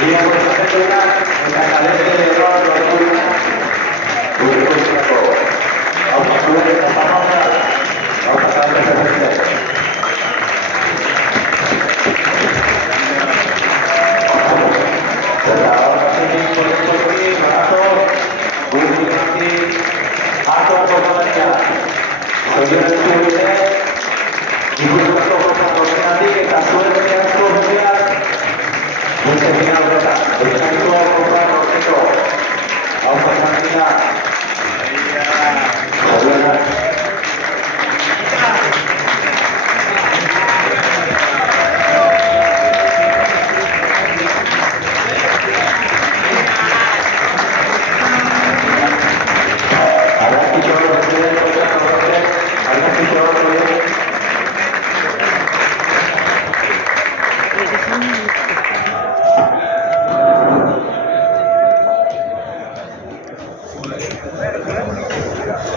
Y a en la cadena de Eduardo Laguna, vamos a subir esta famosa, vamos a acabar de hacer. Ahora sí, por aquí, barato, aquí, a todo por allá. Soy yo el que y por supuesto, a ti que está suerte de las cosas sociales. Muchas gracias, ¿verdad? Está todo comprado, esto. Vamos a terminar.